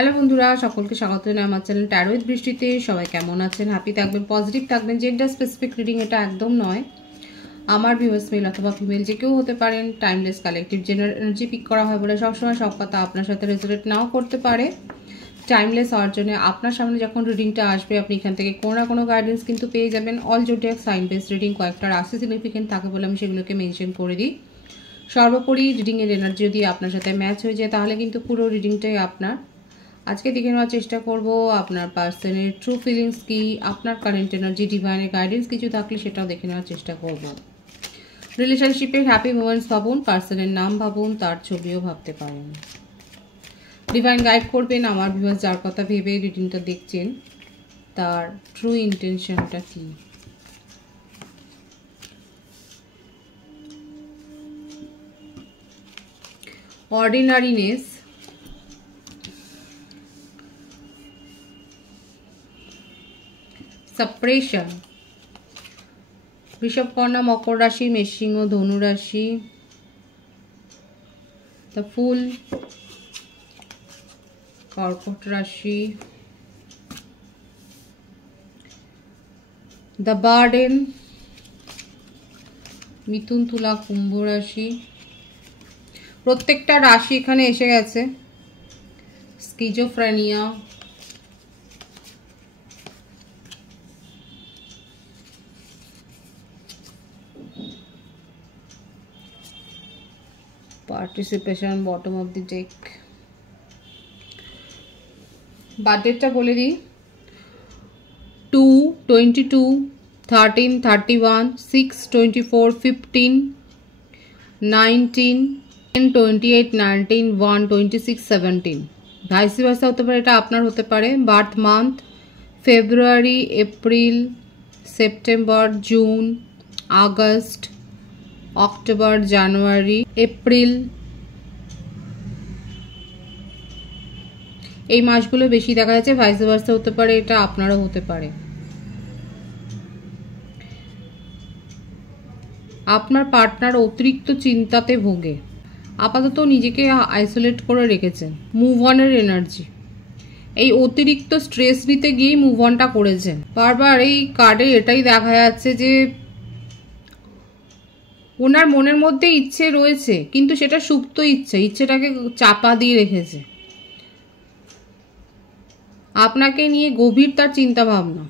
Hello বন্ধুরা, সকলকে স্বাগত জানাই আমার চ্যানেল ট্যারো উইথ বৃষ্টিতে। সবাই কেমন আছেন? হ্যাপি থাকবেন, পজিটিভ থাকবেন। জেন্ডার স্পেসিফিক রিডিং এটা একদম নয়। আমার ভিউয়ার্স মেল অথবা ফিমেল যে কেউ হতে পারেন। Timeless collective general energy pick করা হয় বলে সবসময় সব কথা আপনার সাথে রেজোনেট নাও করতে পারে। টাইমলেস হওয়ার জন্য আপনার সামনে যখন রিডিংটা আসবে আপনি এখান থেকে কোনো না কোনো গাইডেন্স কিন্তু পেয়ে যাবেন। All zodiac sign based reading, কয়েকটা রাশি সিগনিফিকেন্ট থাকে বলে আমি সেগুলোকে মেনশন করে দিই। সর্বোপরি রিডিংয়ের এনার্জি যদি আপনার সাথে ম্যাচ হয়ে যায় তাহলে কিন্তু পুরো রিডিংটাই আপনার। আজকে দেখে নেওয়ার চেষ্টা করব আপনার পার্সনের ট্রু ফিলিংস কি, আপনার কারেন্ট এনার্জি, ডিভাইনের গাইডেন্স কিছু থাকলে সেটাও দেখে নেওয়ার চেষ্টা করব। রিলেশনশিপের হ্যাপি মোমেন্টস ভাবুন, পার্সনের নাম ভাবুন, তার ছবিও ভাবতে পারেন। ডিভাইন গাইড করবেন আমার ভিউয়ার্স যার কথা ভেবে রিডিংটা দেখছেন, তার ট্রু ইন্টেনশনটা কি। অর্ডিনারিনেস, সাপ্রেশন, বৃষভকন্যা, মকর রাশি, মেষ সিংহ, ধনু রাশি, দ্য ফুল, কর্কট রাশি, দ্য বার্ডেন, মিথুন, তুলা, কুম্ভ রাশি। প্রত্যেকটা রাশি এখানে এসে গেছে। Schizophrenia, participation, bottom of the deck. বার্থডেটটা বলে দিই, 2/22, 13/31, 6/24, 15, 19, 10/28, 19, 1/26, 17। ভাইস ভার্সা হতে পারে, এটা আপনার হতে পারে। Birth month February, April, September, June, August, October, January, April. এই মাসগুলো বেশি দেখা যাচ্ছে। ভাইস ভার্সা হতে পারে, এটা আপনারও হতে পারে। আপনার পার্টনার অতিরিক্ত চিন্তাতে ভোগে, আপাতত নিজেকে আইসোলেট করে রেখেছেন। মুভ অনের এনার্জি, এই অতিরিক্ত স্ট্রেস নিতে গিয়েই মুভ অনটা করেছেন। বারবার এই কার্ডে এটাই দেখা যাচ্ছে যে ওনার মনের মধ্যে ইচ্ছে রয়েছে কিন্তু সেটা সুপ্ত ইচ্ছেটাকে চাপা দিয়ে রেখেছে। আপনাকে নিয়ে গভীর তার চিন্তা ভাবনা।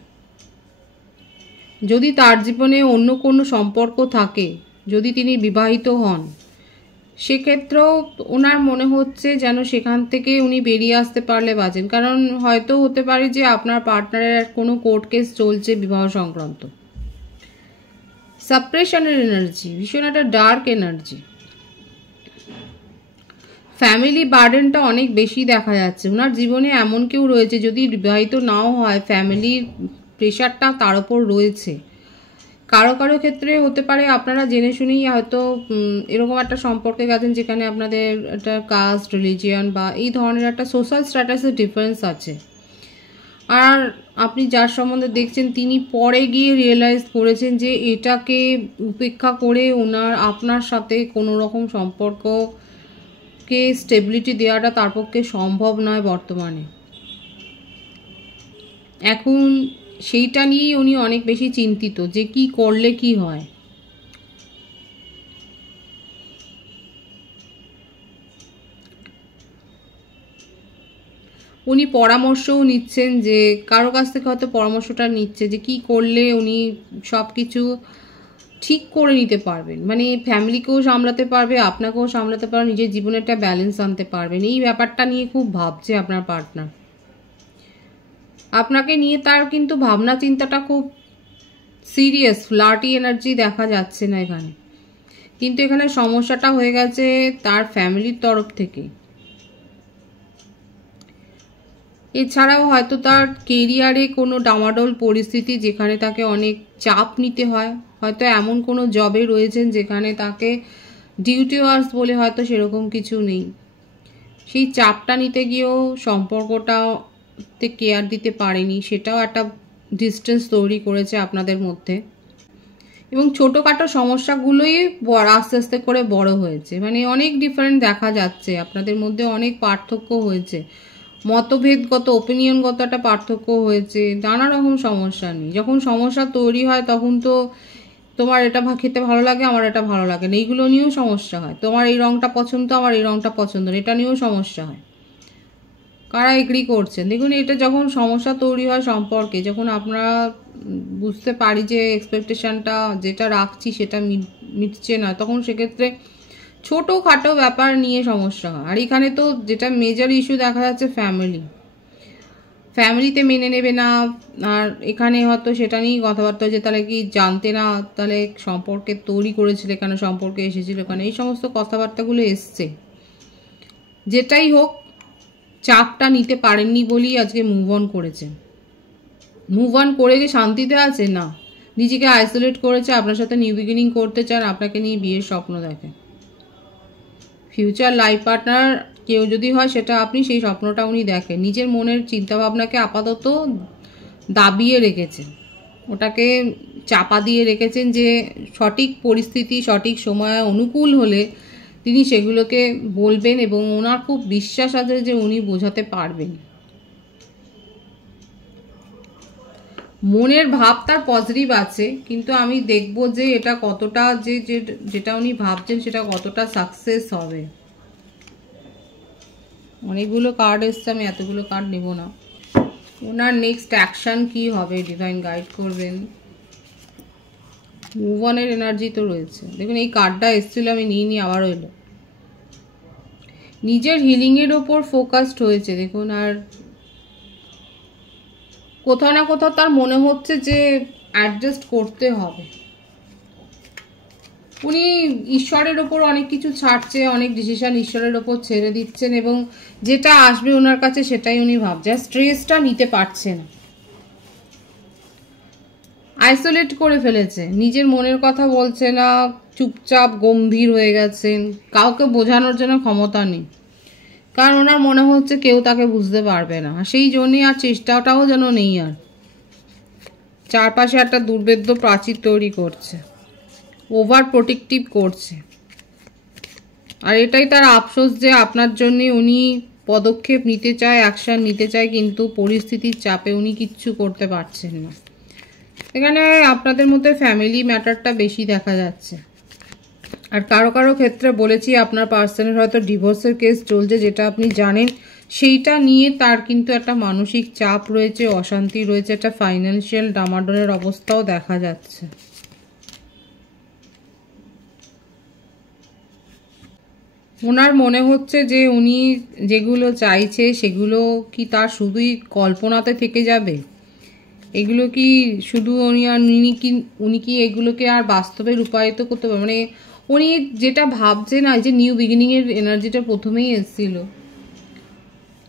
যদি তার জীবনে অন্য কোনো সম্পর্ক থাকে, যদি তিনি বিবাহিত হন, সেক্ষেত্রেও ওনার মনে হচ্ছে যেন সেখান থেকে উনি বেরিয়ে আসতে পারলে বাঁচেন। কারণ হয়তো হতে পারে যে আপনার পার্টনারের কোনো কোর্ট কেস চলছে বিবাহ সংক্রান্ত। সাপ্রেশনের এনার্জি, ভীষণ একটা ডার্ক এনার্জি। ফ্যামিলি বার্ডেনটা অনেক বেশি দেখা যাচ্ছে। ওনার জীবনে এমন কেউ রয়েছে, যদি বিবাহিত নাও হয়, ফ্যামিলির প্রেশারটা তার উপর রয়েছে। কারো কারো ক্ষেত্রে হতে পারে আপনারা জেনে শুনেই হয়তো এরকম একটা সম্পর্কে গেছেন যেখানে আপনাদের একটা কাস্ট, রিলিজিয়ান বা এই ধরনের একটা সোশ্যাল স্ট্যাটাসের ডিফারেন্স আছে। আর আপনি যার সম্বন্ধে দেখছেন তিনি পরে গিয়ে রিয়েলাইজ করেছেন যে এটাকে উপেক্ষা করে ওনার আপনার সাথে কোনো রকম সম্পর্ককে স্টেবিলিটি দেওয়াটা তার পক্ষে সম্ভব নয় বর্তমানে। এখন সেইটা নিয়েই উনি অনেক বেশি চিন্তিত যে কি করলে কি হয়। উনি পরামর্শও নিচ্ছেন, যে কারো কাছ থেকে হয়তো পরামর্শটা নিচ্ছে যে কি করলে উনি সব কিছু ঠিক করে নিতে পারবেন। মানে ফ্যামিলিকেও সামলাতে পারবে, আপনাকেও সামলাতে পারবে, নিজের জীবনে একটা ব্যালেন্স আনতে পারবেন। এই ব্যাপারটা নিয়ে খুব ভাবছে আপনার পার্টনার। আপনাকে নিয়ে তার কিন্তু ভাবনা চিন্তাটা খুব সিরিয়াস। ফ্লার্টি এনার্জি দেখা যাচ্ছে না এখানে, কিন্তু এখানে সমস্যাটা হয়ে গেছে তার ফ্যামিলির তরফ থেকে। এছাড়াও হয়তো তার কেরিয়ারে কোনো ডামাডোল পরিস্থিতি, যেখানে তাকে অনেক চাপ নিতে হয়। হয়তো এমন কোনো জবে রয়েছেন যেখানে তাকে ডিউটি আওয়ার্স বলে হয়তো সেরকম কিছু নেই। সেই চাপটা নিতে গিয়েও সম্পর্কটাতে কেয়ার দিতে পারেনি, সেটাও একটা ডিস্টেন্স তৈরি করেছে আপনাদের মধ্যে। এবং ছোটোখাটো সমস্যাগুলোই আস্তে আস্তে করে বড় হয়েছে। মানে অনেক ডিফারেন্ট দেখা যাচ্ছে, আপনাদের মধ্যে অনেক পার্থক্য হয়েছে। মতভেদগত ওপিনিয়নগত একটা পার্থক্য হয়েছে, নানা রকম সমস্যা নেই। যখন সমস্যা তৈরি হয় তখন তো তোমার এটা খেতে ভালো লাগে, আমার এটা ভালো লাগে না, এইগুলো নিয়েও সমস্যা হয়। তোমার এই রঙটা পছন্দ, আমার এই রঙটা পছন্দ না, এটা নিয়েও সমস্যা হয়। কারা এগ্রি করছেন? দেখুন, এটা যখন সমস্যা তৈরি হয় সম্পর্কে, যখন আমরা বুঝতে পারি যে এক্সপেকটেশনটা যেটা রাখছি সেটা মিটছে না, তখন সেক্ষেত্রে ছোটোখাটো ব্যাপার নিয়ে সমস্যা হয়। আর এখানে তো যেটা মেজর ইস্যু দেখা যাচ্ছে ফ্যামিলিতে মেনে নেবে না। আর এখানে হয়তো সেটা নিয়েই কথাবার্তা হচ্ছে, তাহলে কি জানতে না, তাহলে সম্পর্কে তৈরি করেছিল, কেন সম্পর্কে এসেছিল এখানে, এই সমস্ত কথাবার্তাগুলো এসছে। যেটাই হোক, চাপটা নিতে পারেননি বলেই আজকে মুভ অন করেছেন। মুভ অন করে কি শান্তিতে আছে? না, নিজেকে আইসোলেট করেছে, আপনার সাথে নিউ বিগিনিং করতে চান, আপনাকে নিয়ে বিয়ের স্বপ্ন দেখেন। ফিউচার লাইফ পার্টনার কেউ যদি হয় সেটা আপনি, সেই স্বপ্নটা উনি দেখেন। নিজের মনের চিন্তাভাবনাকে আপাতত দাবিয়ে রেখেছেন, ওটাকে চাপা দিয়ে রেখেছেন, যে সঠিক পরিস্থিতি সঠিক সময়ে অনুকূল হলে তিনি সেগুলোকে বলবেন, এবং ওনার খুব বিশ্বাস আছে যে উনি বোঝাতে পারবেন। মনের ভাব তার পজিটিভ আছে, কিন্তু আমি দেখব যে এটা কতটা, যেটা উনি ভাবছেন সেটা কতটা সাকসেস হবে। অনেকগুলো কার্ড এসছে, আমি এতগুলো কার্ড নেব না। ওনার নেক্সট অ্যাকশন কি হবে, ডিভাইন গাইড করবেন। মুভ অনের এনার্জি তো রয়েছে। দেখুন, এই কার্ডটা এসেছিল, আমি নিইনি, আবার এলো। নিজের হিলিংয়ের ওপর ফোকাসড হয়েছে দেখুন। আর কোথাও না কোথাও তার মনে হচ্ছে যে অ্যাডজাস্ট করতে হবে। উনি ঈশ্বরের ওপর অনেক কিছু ছাড়ছে, অনেক ডিসিশন ঈশ্বরের ওপর ছেড়ে দিচ্ছেন, এবং যেটা আসবে ওনার কাছে সেটাই উনি ভাবছেন। স্ট্রেসটা নিতে পারছেন, আইসোলেট করে ফেলেছে, নিজের মনের কথা বলছে না, চুপচাপ গম্ভীর হয়ে গেছেন, কাউকে বোঝানোর জন্য ক্ষমতা নেই, কারণ ওনার মনে হচ্ছে কেউ তাকে বুঝতে পারবে না। সেই জন্যই আর চেষ্টাটাও যেন নেই। আর চারপাশে একটা দুর্ভেদ্য প্রাচীর তৈরি করছে, ওভার প্রোটেক্টিভ করছে। আর এটাই তার আফসোস যে আপনার জন্য উনি পদক্ষেপ নিতে চায়, অ্যাকশন নিতে চায়, কিন্তু পরিস্থিতির চাপে উনি কিচ্ছু করতে পারছেন না। এখানে আপনাদের মধ্যে ফ্যামিলি ম্যাটারটা বেশি দেখা যাচ্ছে। আর কারো কারো ক্ষেত্রে বলেছি, আপনার পার্সনের হয়তো ডিভোর্সের কেস চলছে, যেটা আপনি জানেন, সেইটা নিয়ে তার কিন্তু একটা মানসিক চাপ রয়েছে, অশান্তি রয়েছে, একটা ফাইন্যান্সিয়াল ডামাডোলের অবস্থাও দেখা যাচ্ছে। ওনার মনে হচ্ছে যে উনি যেগুলো চাইছে সেগুলো কি তার শুধুই কল্পনাতে থেকে যাবে, এগুলো কি শুধু উনি কি এগুলোকে আর বাস্তবে রূপায়িত করতে পারবে? মানে উনি যেটা ভাবছেন, না, যে নিউ বিগিনিংয়ের এনার্জিটা প্রথমেই এসেছিল,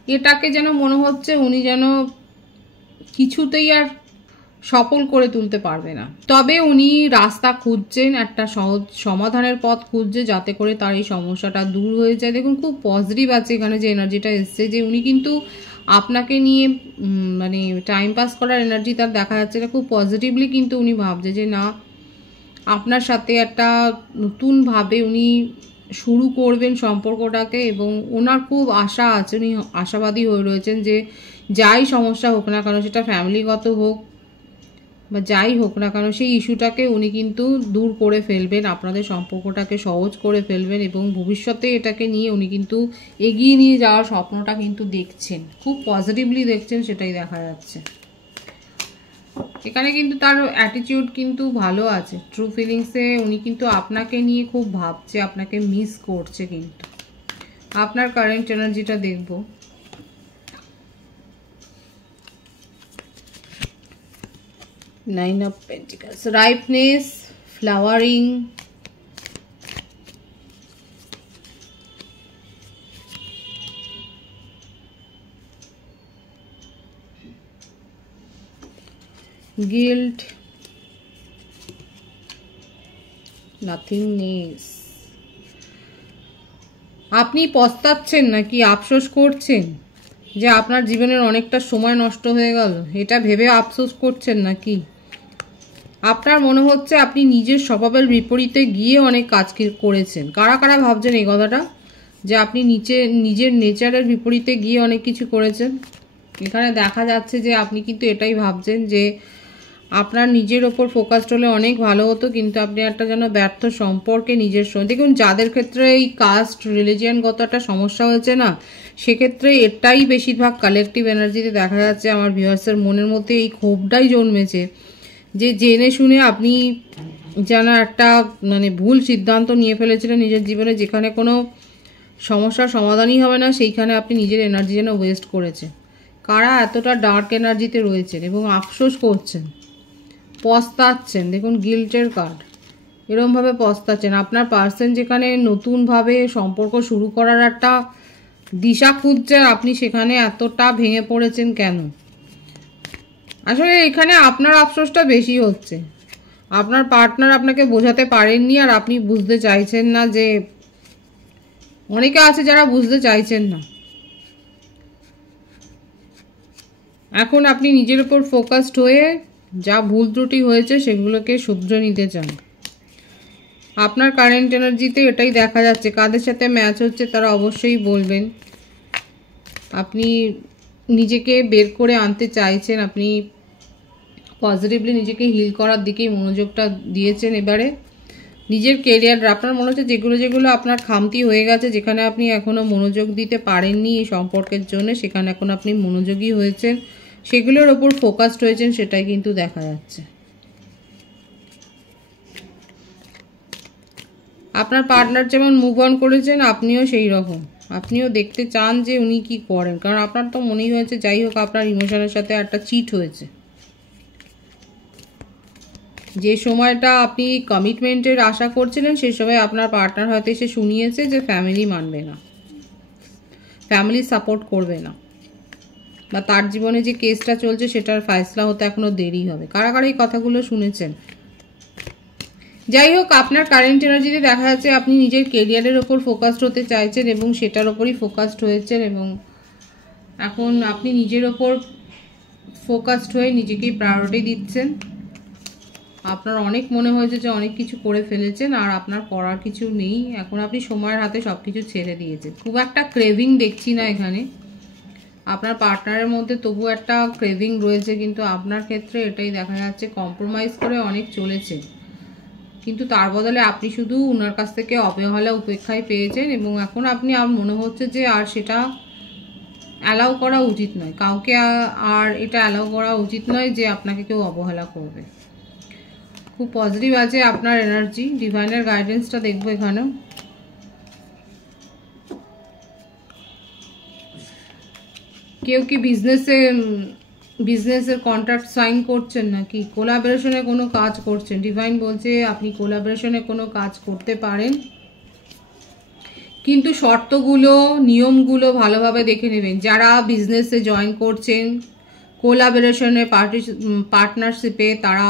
এটাকে যেন মনে হচ্ছে উনি যেন কিছুতেই আর সফল করে তুলতে পারবে না। তবে উনি রাস্তা খুঁজছেন, একটা সহজ সমাধানের পথ খুঁজছে, যাতে করে তার এই সমস্যাটা দূর হয়ে যায়। দেখুন, খুব পজিটিভ আছে এখানে যে এনার্জিটা এসছে, যে উনি কিন্তু আপনাকে নিয়ে মানে টাইম পাস করার এনার্জি তার দেখা যাচ্ছে। এটা খুব পজিটিভলি কিন্তু উনি ভাবছে যে না, আপনার সাথে একটা নতুনভাবে উনি শুরু করবেন সম্পর্কটাকে, এবং ওনার খুব আশা আছে, উনি আশাবাদী হয়ে রয়েছেন যে যাই সমস্যা হোক না কেন, সেটা ফ্যামিলিগত হোক বা যাই হোক না কেন, সেই ইস্যুটাকে উনি কিন্তু দূর করে ফেলবেন, আপনাদের সম্পর্কটাকে সহজ করে ফেলবেন, এবং ভবিষ্যতে এটাকে নিয়ে উনি কিন্তু এগিয়ে নিয়ে যাওয়ার স্বপ্নটা কিন্তু দেখছেন, খুব পজিটিভলি দেখছেন, সেটাই দেখা যাচ্ছে। এখানে কিন্তু তার অ্যাটিটিউড কিন্তু ভালো আছে, ট্রু ফিলিংসে উনি কিন্তু আপনাকে নিয়ে খুব ভাবছে, আপনাকে মিস করছে। কিন্তু আপনার কারেন্ট এনার্জিটা দেখব। Nine of Pentacles, ripeness, flowering, guilt, nothingness। আপনি পস্তাচ্ছেন নাকি আফসোস করছেন যে আপনার জীবনের অনেকটা সময় নষ্ট হয়ে গেল, এটা ভেবে আফসোস করছেন নাকি? আপনার মনে হচ্ছে আপনি নিজের স্বভাবের বিপরীতে গিয়ে অনেক কাজ করেছেন। কারা কারা ভাবছেন এই কথাটা? যে আপনি নিজের নেচারের বিপরীতে গিয়ে অনেক কিছু করেছেন। এখানে দেখা যাচ্ছে যে আপনি কিন্তু এটাই ভাবছেন যে আপনার নিজের ওপর ফোকাসড হলে অনেক ভালো হতো, কিন্তু আপনি একটা যেন ব্যর্থ সম্পর্কে নিজের সঙ্গে, দেখুন যাদের ক্ষেত্রে এই কাস্ট রিলিজিয়ানগত একটা সমস্যা হয়েছে না, সেক্ষেত্রে এটাই বেশিরভাগ কালেকটিভ এনার্জিতে দেখা যাচ্ছে। আমার ভিউয়ার্সের মনের মধ্যে এই ক্ষোভটাই জন্মেছে যে জেনে শুনে আপনি যেন একটা মানে ভুল সিদ্ধান্ত নিয়ে ফেলেছিলেন নিজের জীবনে, যেখানে কোনো সমস্যার সমাধানই হবে না, সেইখানে আপনি নিজের এনার্জি যেন ওয়েস্ট করেছেন। কারা এতটা ডার্ক এনার্জিতে রয়েছেন এবং আফসোস করছেন, পস্তাচ্ছেন, দেখুন গিল্টের কার্ড, এরমভাবে পস্তাচ্ছেন। আপনার পার্সন যেখানে নতুনভাবে সম্পর্ক শুরু করার একটা দিশা খুঁজছে, আপনি সেখানে এতটা ভেঙে পড়েছেন কেন? আসলে এখানে আপনার আফসোসটা বেশি হচ্ছে, আপনার পার্টনার আপনাকে বোঝাতে পারেননি আর আপনি বুঝতে চাইছেন না। যে অনেকে আছে যারা বুঝতে চাইছেন না। এখন আপনি নিজের উপর ফোকাসড হয়ে যা ভুল ত্রুটি হয়েছে সেগুলোকে শুধরে নিতে চান। আপনার কারেন্ট এনার্জিতে এটাই দেখা যাচ্ছে। কাদের সাথে ম্যাচ হচ্ছে তারা অবশ্যই বলবেন। আপনি নিজেকে বের করে আনতে চাইছেন, আপনি পজিটিভলি নিজেকে হিল করার দিকেই মনোযোগটা দিয়েছেন। এবারে নিজের কেরিয়ার, আপনার মনে হচ্ছে যেগুলো আপনার খামতি হয়ে গেছে, যেখানে আপনি এখনও মনোযোগ দিতে পারেননি এই সম্পর্কের জন্য, সেখানে এখন আপনি মনোযোগী হয়েছেন, সেগুলোর ওপর ফোকাসড হয়েছেন, সেটাই কিন্তু দেখা যাচ্ছে। আপনার পার্টনার যেমন মুভ অন করেছেন, আপনিও সেই রকম, আপনিও দেখতে চান যে উনি কি করেন, কারণ আপনার তো মনেই হয়েছে যাই হোক আপনার ইমোশনের সাথে একটা চিট হয়েছে। যে সময়টা আপনি কমিটমেন্টের আশা করছিলেন সেই সময় আপনার পার্টনার হয়তো এসে শুনিয়েছে যে ফ্যামিলি মানবে না, ফ্যামিলি সাপোর্ট করবে না, বা তার জীবনে যে কেসটা চলছে সেটার ফয়সলা হতে এখনো দেরি হবে। কারা কারা এই কথাগুলো শুনেছেন? যাই হোক, আপনার কারেন্ট এনার্জিতে দেখা যাচ্ছে আপনি নিজের কেরিয়ারের ওপর ফোকাসড হতে চাইছেন এবং সেটার ওপরই ফোকাসড হয়েছেন, এবং এখন আপনি নিজের ওপর ফোকাসড হয়ে নিজেকেই প্রায়োরিটি দিচ্ছেন। আপনার অনেক মনে হয়েছে যে অনেক কিছু করে ফেলেছেন আর আপনার করার কিছু নেই, এখন আপনি সময়ের হাতে সব কিছু ছেড়ে দিয়েছেন। খুব একটা ক্রেভিং দেখছি না এখানে, আপনার পার্টনারের মধ্যে তবু একটা ক্রেভিং রয়েছে, কিন্তু আপনার ক্ষেত্রে এটাই দেখা যাচ্ছে কম্প্রোমাইজ করে অনেক চলেছে, কিন্তু তার বদলে আপনি শুধু ওনার কাছ থেকে অবহেলা উপেক্ষায় পেয়েছেন, এবং এখন আপনি মনে হচ্ছে যে আর সেটা অ্যালাউ করা উচিত নয়, কাউকে আর এটা অ্যালাউ করা উচিত নয় যে আপনাকে কেউ অবহেলা করবে। খুব পজিটিভ আছে আপনার এনার্জি। ডিভাইনের গাইডেন্সটা দেখবো এখানেও। কেউ কি বিজনেসের কন্ট্রাক্ট সাইন করছেন, নাকি কোলাবোরেশনে কোনো কাজ করছেন? ডিভাইন বলছে আপনি কোলাবোরেশনে কোনো কাজ করতে পারেন, কিন্তু শর্তগুলো নিয়মগুলো ভালোভাবে দেখে নেবেন। যারা বিজনেসে জয়েন করছেন কোলাবোরেশনে পার্টনারশিপে, তারা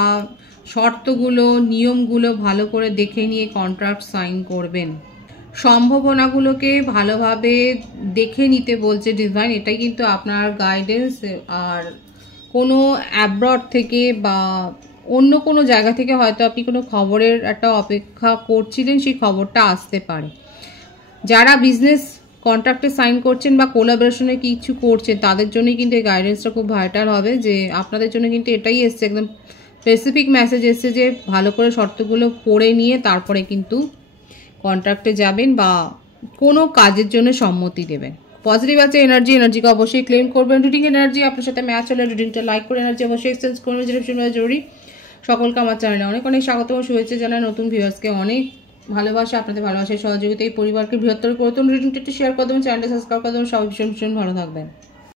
শর্তগুলো নিয়মগুলো ভালো করে দেখে নিয়ে কন্ট্রাক্ট সাইন করবেন। সম্ভাবনাগুলোকে ভালোভাবে দেখে নিতে বলছে ডিভাইন, এটাই কিন্তু আপনার গাইডেন্স। আর কোনো অ্যাব্রড থেকে বা অন্য কোনো জায়গা থেকে হয়তো আপনি কোনো খবরের একটা অপেক্ষা করছিলেন, সেই খবরটা আসতে পারে। যারা বিজনেস কন্ট্রাক্টে সাইন করছেন বা কোলাবোরেশনে কিছু করছেন, তাদের জন্যই কিন্তু এই গাইডেন্সটা খুব ভাইটাল হবে। যে আপনাদের জন্য কিন্তু এটাই এসছে, একদম স্পেসিফিক মেসেজ এসছে যে ভালো করে শর্তগুলো পড়ে নিয়ে তারপরে কিন্তু কন্ট্রাক্টে যাবেন বা কোনো কাজের জন্য সম্মতি দেবেন। পজিটিভ আছে এনার্জিকে অবশ্যই ক্লেম করবেন। রিডিং এনার্জি আপনার সাথে ম্যাচ হলে রিডিংটা লাইক করে এনার্জি অবশ্যই এক্সচেঞ্জ করবেন, যেটা ভীষণ জরুরি। সকলকে আমার চ্যানেলে অনেক অনেক স্বাগত ও শুভেচ্ছা জানাই। নতুন ভিউয়ার্সকে অনেক ভালোবাসা, আপনাদের ভালোবাসার সহযোগিতা এই পরিবারকে বৃহত্তর করে তুলুন। রিডিংটা একটু শেয়ার করে দেবেন, চ্যানেলটা সাবস্ক্রাইব করে দেবেন। সবাই ভীষণ ভালো থাকবেন।